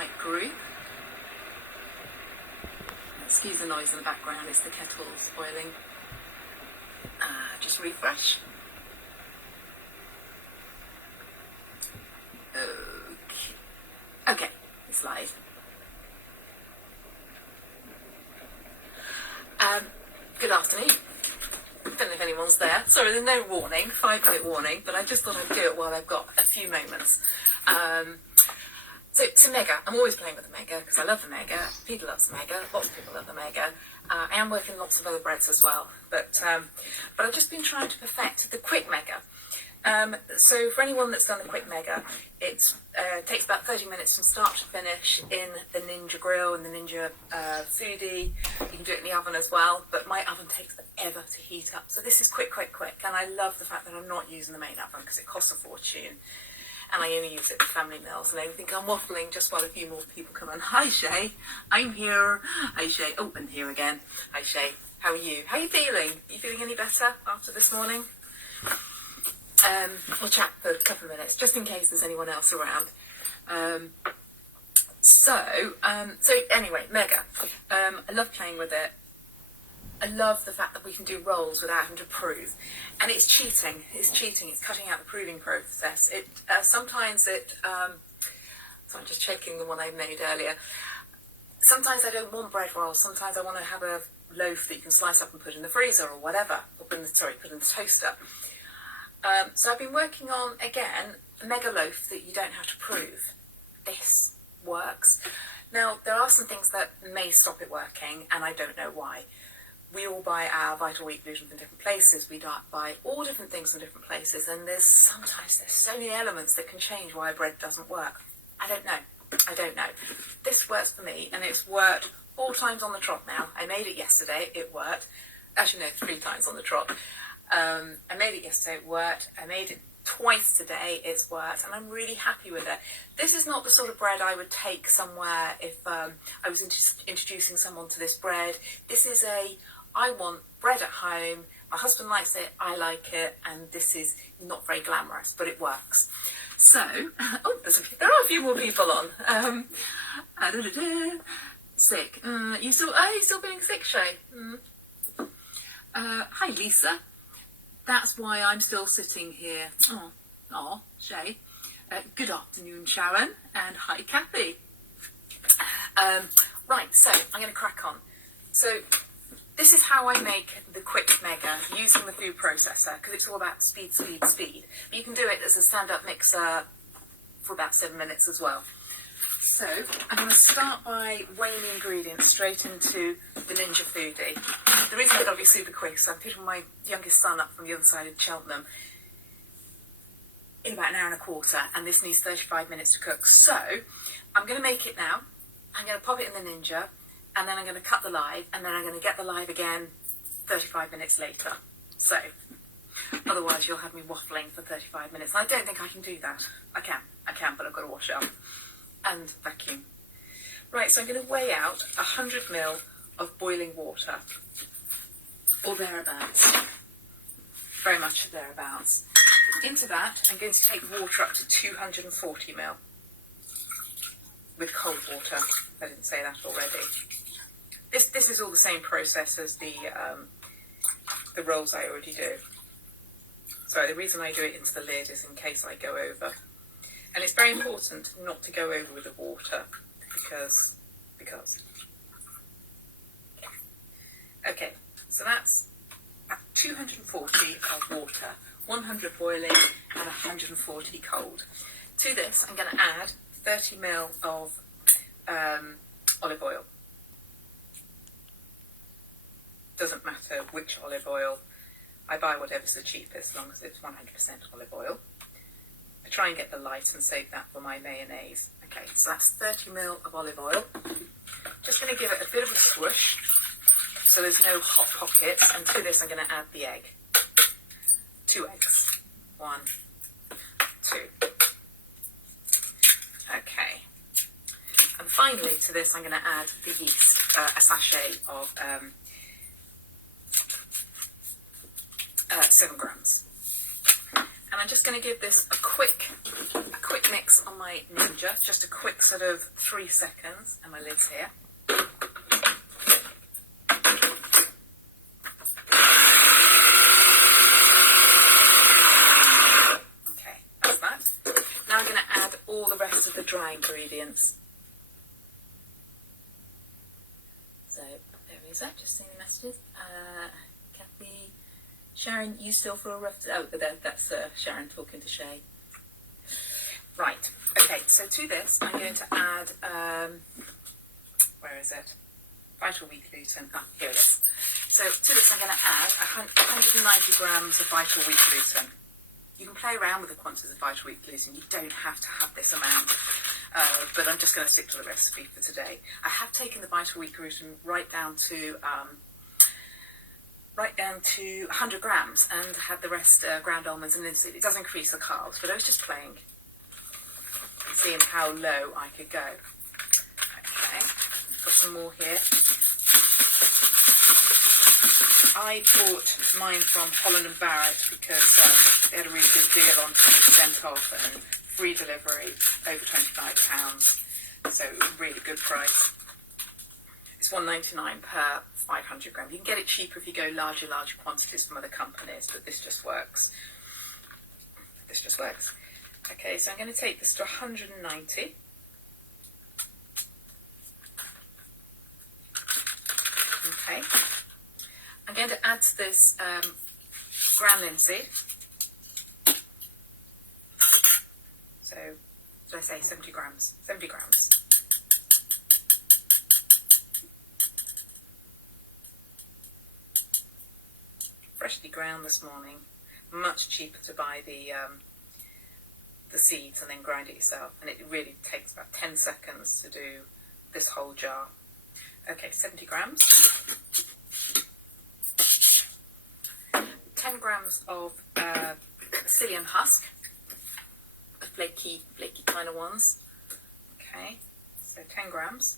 right group. Excuse the noise in the background, it's the kettle's boiling. Just refresh. Okay, it's live. Good afternoon. I don't know if anyone's there. Sorry, there's no warning, 5-minute warning, but I just thought I'd do it while I've got a few moments. So Megga, I'm always playing with the Megga because I love the Megga. Peter loves the Megga. Lots of people love the Megga. I am working lots of other breads as well, but I've just been trying to perfect the quick Megga. So for anyone that's done the quick Megga, it takes about 30 minutes from start to finish in the Ninja grill and the Ninja foodie. You can do it in the oven as well, but my oven takes forever to heat up. So this is quick, and I love the fact that I'm not using the main oven because it costs a fortune. And I only use it for family meals, and I think I'm waffling just while a few more people come on. Hi Shay, I'm here. Hi Shay. Oh, and here again. Hi Shay. How are you? How are you feeling? Are you feeling any better after this morning? We'll chat for a couple of minutes, just in case there's anyone else around. So anyway, Megga. I love playing with it. I love the fact that we can do rolls without having to prove. And it's cheating. It's cutting out the proving process. Sometimes so I'm just checking the one I made earlier. Sometimes I don't want bread rolls. Sometimes I want to have a loaf that you can slice up and put in the freezer or whatever. Or put in the toaster. So I've been working on, again, a Megga loaf that you don't have to prove. This works. Now, there are some things that may stop it working, and I don't know why. We all buy our Vital Wheat gluten from different places. We buy all different things from different places, and there's so many elements that can change why bread doesn't work. I don't know. This works for me, and it's worked 4 times on the trot now. I made it yesterday, it worked. Actually, no, 3 times on the trot. I made it yesterday, it worked. I made it twice today, it's worked, and I'm really happy with it. This is not the sort of bread I would take somewhere if I was introducing someone to this bread. This is I want bread at home, my husband likes it, I like it, and this is not very glamorous, but it works. So, there are a few more people on. Sick. You still feeling sick, Shay? Hi, Lisa. That's why I'm still sitting here. Oh, Shay. Good afternoon, Sharon, and hi, Kathy. Right, so I'm going to crack on. So this is how I make the quick Megga using the food processor, because it's all about speed. But you can do it as a stand-up mixer for about 7 minutes as well. So I'm going to start by weighing the ingredients straight into the Ninja foodie. The reason I've got to be super quick is I'm picking my youngest son up from the other side of Cheltenham in about an hour and a quarter, and this needs 35 minutes to cook. So I'm going to make it now. I'm going to pop it in the Ninja, and then I'm going to cut the live, and then I'm going to get the live again 35 minutes later. So otherwise you'll have me waffling for 35 minutes. And I don't think I can do that. I can, but I've got to wash it up and vacuum. Right, so I'm going to weigh out 100 ml of boiling water, or thereabouts, very much thereabouts. Into that, I'm going to take water up to 240 ml, with cold water. I didn't say that already. This is all the same process as the rolls I already do. So the reason I do it into the lid is in case I go over. And it's very important not to go over with the water, because. Okay, so that's 240 of water, 100 boiling and 140 cold. To this, I'm going to add 30 ml of olive oil. Doesn't matter which olive oil. I buy whatever's the cheapest, as long as it's 100% olive oil. I try and get the light and save that for my mayonnaise. Okay, so that's 30 ml of olive oil. Just going to give it a bit of a swoosh so there's no hot pockets. And to this I'm going to add the egg. 2 eggs. 1, 2. Okay. And finally to this I'm going to add the yeast, a sachet of 7 grams. And And I'm just going to give this a quick mix on my Ninja, just a quick sort of 3 seconds, and my lid's here. Okay, that's that. Now I'm going to add all the rest of the dry ingredients. So there is that, just seeing the messages. Kathy, Sharon, you still feel rough? Oh, that's Sharon talking to Shay. Right, okay, so to this I'm going to add, where is it? Vital Wheat gluten. Ah, here it is. So to this I'm going to add 190 grams of Vital Wheat gluten. You can play around with the quantities of Vital Wheat gluten. You don't have to have this amount, but I'm just going to stick to the recipe for today. I have taken the Vital Wheat gluten right down to 100 grams and had the rest ground almonds and linseed. It does increase the carbs, but I was just playing and seeing how low I could go. Okay, got some more here. I bought mine from Holland & Barrett because they had a really good deal on 20% off and free delivery over £25. So really good price. It's $1.99 per 500 grams. You can get it cheaper if you go larger quantities from other companies, but this just works. This just works. Okay, so I'm going to take this to 190. Okay. I'm going to add to this ground linseed. So, did I say 70 grams? 70 grams. Freshly ground this morning. Much cheaper to buy the seeds and then grind it yourself. And it really takes about 10 seconds to do this whole jar. Okay, 70 grams. 10 grams of psyllium husk, the flaky kind of ones. Okay, so 10 grams.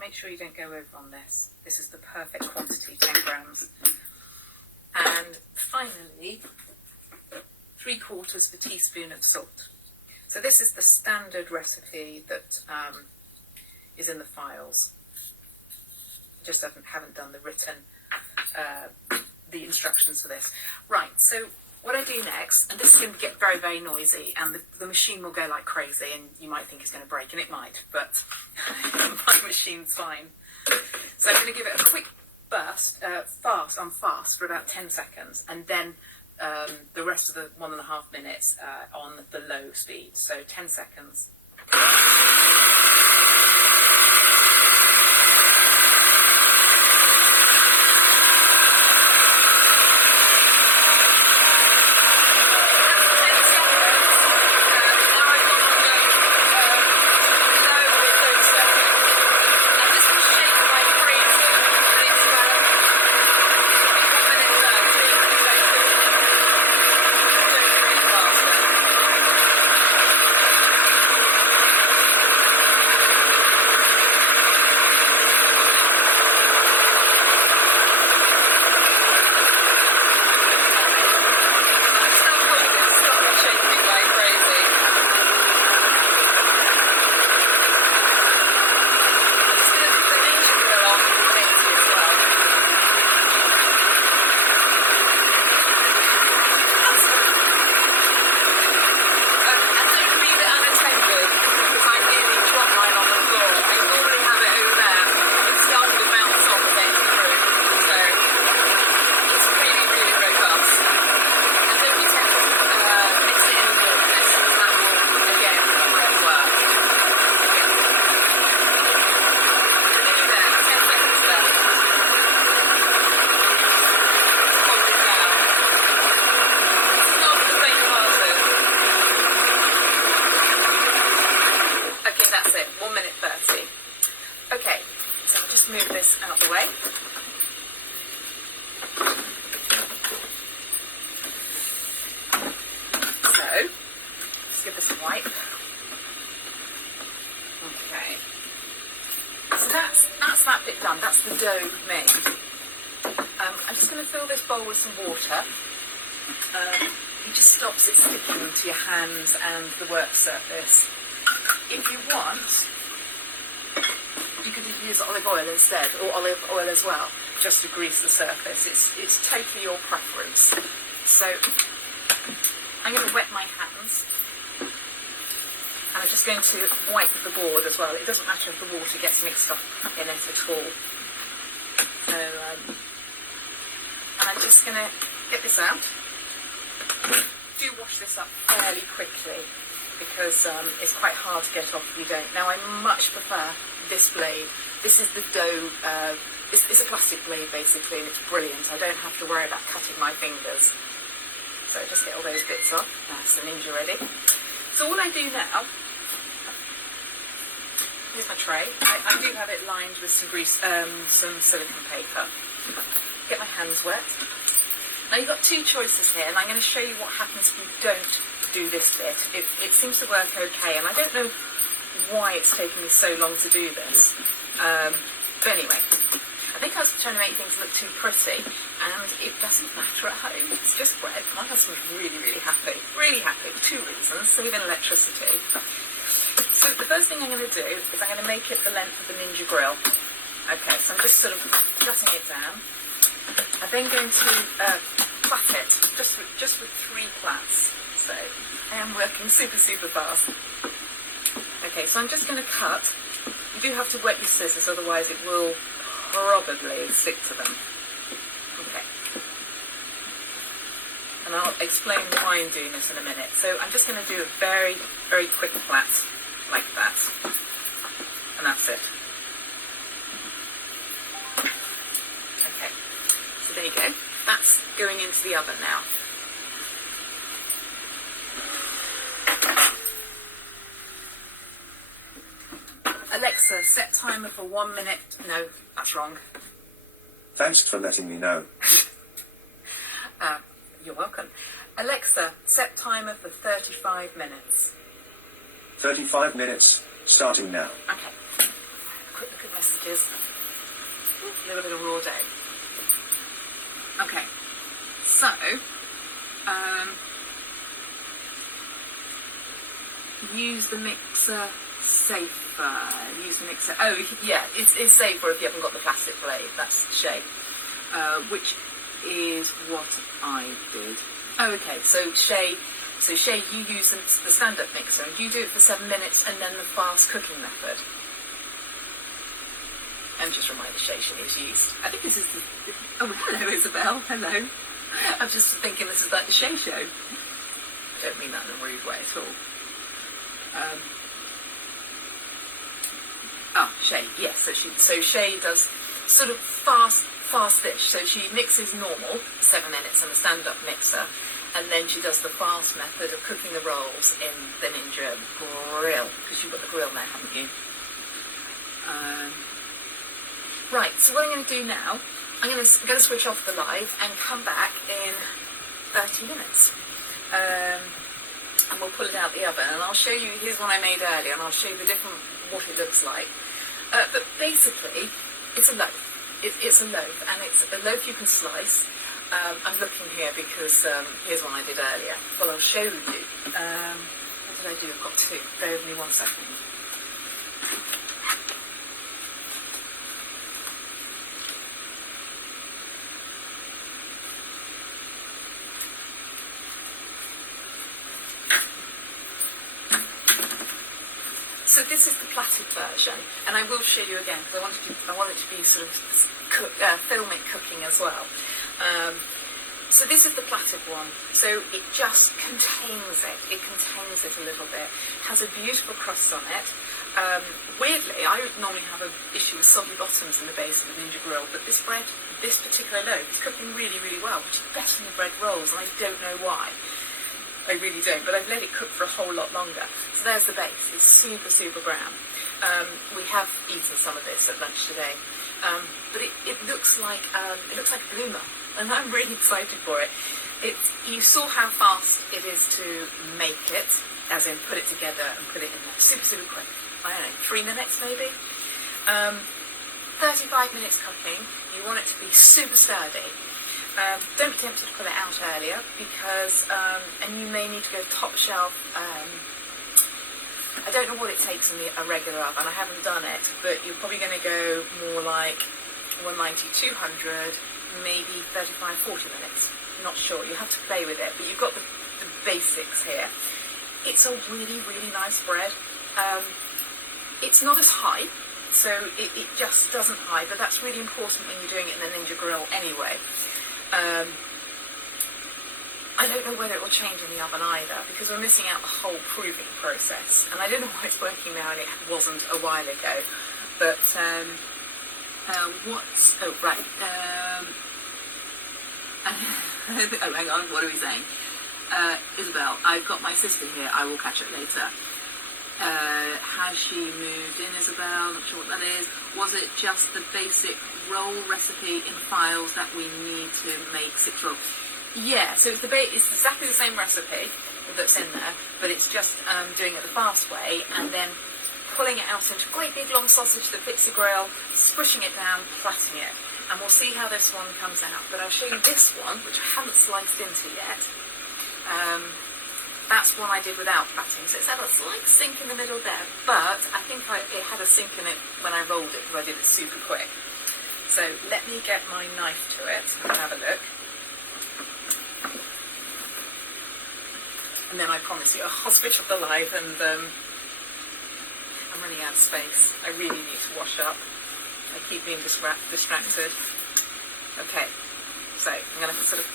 Make sure you don't go over on this. This is the perfect quantity, 10 grams. And finally, 3/4 of a teaspoon of salt. So this is the standard recipe that is in the files. Just haven't done the written, the instructions for this. Right, so what I do next, and this is going to get very, very noisy, and the machine will go like crazy, and you might think it's going to break, and it might, but my machine's fine. So I'm going to give it a quick burst, fast for about 10 seconds, and then the rest of the 1.5 minutes on the low speed. So 10 seconds. Move this out the way. So, let's give this a wipe. Okay. So that's that bit done. That's the dough made. going to fill this bowl with some water. It just stops it sticking to your hands and the work surface. If you want, you could use olive oil instead, or olive oil as well, just to grease the surface. It's totally your preference. So I'm going to wet my hands, and I'm just going to wipe the board as well. It doesn't matter if the water gets mixed up in it at all. So, and I'm just going to get this out. Do wash this up fairly quickly, because it's quite hard to get off if you don't. Now, I much prefer this blade. This is the dough, it's a plastic blade basically, and it's brilliant. I don't have to worry about cutting my fingers. So just get all those bits off. That's the ninja ready. So all I do now, here's my tray. I do have it lined with some grease, some silicone paper. Get my hands wet. Now you've got two choices here, and I'm going to show you what happens if you don't do this bit. It seems to work okay, and I don't know why it's taken me so long to do this. But anyway, I think I was trying to make things look too pretty, and it doesn't matter at home. It's just bread. My husband's really, really happy. Really happy for two reasons: saving electricity. So the first thing I'm going to do is I'm going to make it the length of the Ninja grill. Okay, so I'm just sort of cutting it down. I'm then going to plait it, just with 3 plaits. So I am working super, super fast. Okay, so I'm just going to cut. You do have to wet your scissors, otherwise it will probably stick to them. Okay. And I'll explain why I'm doing this in a minute. So I'm just going to do a very, very quick plait, like that. And that's it. Okay. So there you go. That's going into the oven now. Alexa, set timer for 1 minute. No, that's wrong. Thanks for letting me know. You're welcome. Alexa, set timer for 35 minutes. 35 minutes, starting now. Okay. Quick look at messages. A little bit of raw dough. Okay. So, use the mixer safer. Use the mixer. Oh, yeah, it's safer if you haven't got the plastic blade. That's Shay. Which is what I did. Oh, okay. So Shay, you use the stand-up mixer, and you do it for 7 minutes, and then the fast cooking method. And just remind Shay she needs yeast. I think this is the. Oh, hello, Isabel. Hello. I'm just thinking this is like the Shay show. I don't mean that in a rude way at all. Shay, yes. So Shay does sort of fast-ish. So she mixes normal, 7 minutes, in the stand-up mixer, and then she does the fast method of cooking the rolls in the Ninja grill, because you've got the grill there, haven't you? Right. So what I'm going to do now, I'm going to switch off the live and come back in 30 minutes. And we'll pull it out the oven, and I'll show you. Here's one I made earlier, and I'll show you what it looks like. But basically, it's a loaf. It's a loaf, and it's a loaf you can slice. I'm looking here because here's one I did earlier. Well, I'll show you. What did I do? I've got 2. Bear with me 1 second. So this is the plaited version, and I will show you again because I want it to be sort of filmic cooking as well. So this is the plaited one. So it just contains it. It contains it a little bit. Has a beautiful crust on it. Weirdly, I normally have an issue with soggy bottoms in the base of the Ninja grill, but this particular loaf, is cooking really, really well, which is better than the bread rolls, and I don't know why. I really don't, but I've let it cook for a whole lot longer. So there's the base. It's super, super brown. We have eaten some of this at lunch today, but it looks like a bloomer, and I'm really excited for it. You saw how fast it is to make it, as in put it together and put it in there. Super, super quick. I don't know, 3 minutes maybe. 35 minutes cooking. You want it to be super sturdy. Don't be tempted to pull it out earlier because, and you may need to go top shelf. I don't know what it takes in a regular oven. I haven't done it, but you're probably going to go more like 190, 200, maybe 35, 40 minutes. Not sure. You have to play with it, but you've got the basics here. It's a really, really nice bread. It's not as high, so it just doesn't high, but that's really important when you're doing it in a Ninja grill anyway. I don't know whether it will change in the oven either, because we're missing out the whole proving process. And I don't know why it's working now and it wasn't a while ago. But, oh, right. Oh, hang on, what are we saying? Isabel, I've got my sister here, I will catch it later. Has she moved in, Isabel? Not sure what that is. Was it just the basic roll recipe in files that we need to make 6 rolls? Yeah, so it's exactly the same recipe that's in there, but it's just doing it the fast way and then pulling it out into a great big long sausage that fits the grill, squishing it down, plaiting it. And we'll see how this one comes out. But I'll show you this one, which I haven't sliced into yet. That's one I did without plaiting, so it's had a slight sink in the middle there, but I think it had a sink in it when I rolled it because I did it super quick. So let me get my knife to it and have a look. And then I promise you I'll switch off the live and I'm running out of space. I really need to wash up. I keep being distracted. Okay, so I'm going to sort of...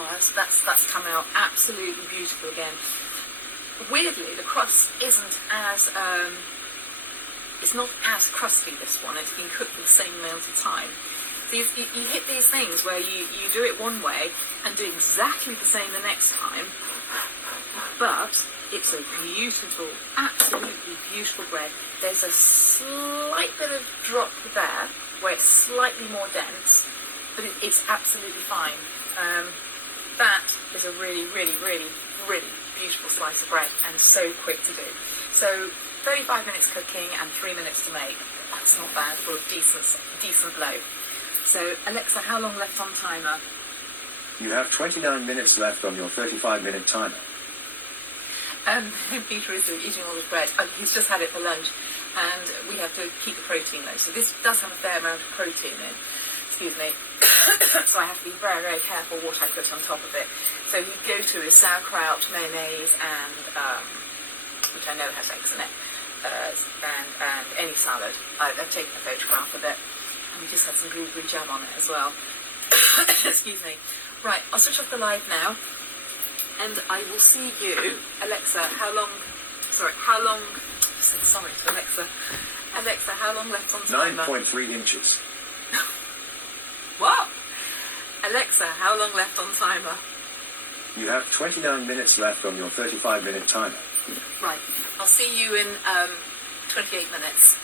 Oh, that's come out absolutely beautiful again. Weirdly, the crust isn't as... it's not as crusty, this one. It's been cooked for the same amount of time. So you hit these things where you do it one way and do exactly the same the next time, but it's a beautiful, absolutely beautiful bread. There's a slight bit of drop there where it's slightly more dense, but it's absolutely fine. That is a really, really, really, really beautiful slice of bread and so quick to do. So 35 minutes cooking and 3 minutes to make. That's not bad for a decent loaf. So, Alexa, how long left on timer? You have 29 minutes left on your 35-minute timer. Peter is eating all the bread. He's just had it for lunch, and we have to keep the protein low. So this does have a fair amount of protein in. Excuse me. So I have to be very, very careful what I put on top of it. So he'd go to his sauerkraut, mayonnaise, and which I know has eggs in it, and any salad. I've taken a photograph of it. And we just had some blueberry jam on it as well. Excuse me. Right, I'll switch off the live now. And I will see you. Alexa, how long... Sorry, I said sorry to Alexa. Alexa, how long left on timer? 9.3 inches. What? Alexa, how long left on timer? You have 29 minutes left on your 35-minute timer. Right, I'll see you in 28 minutes.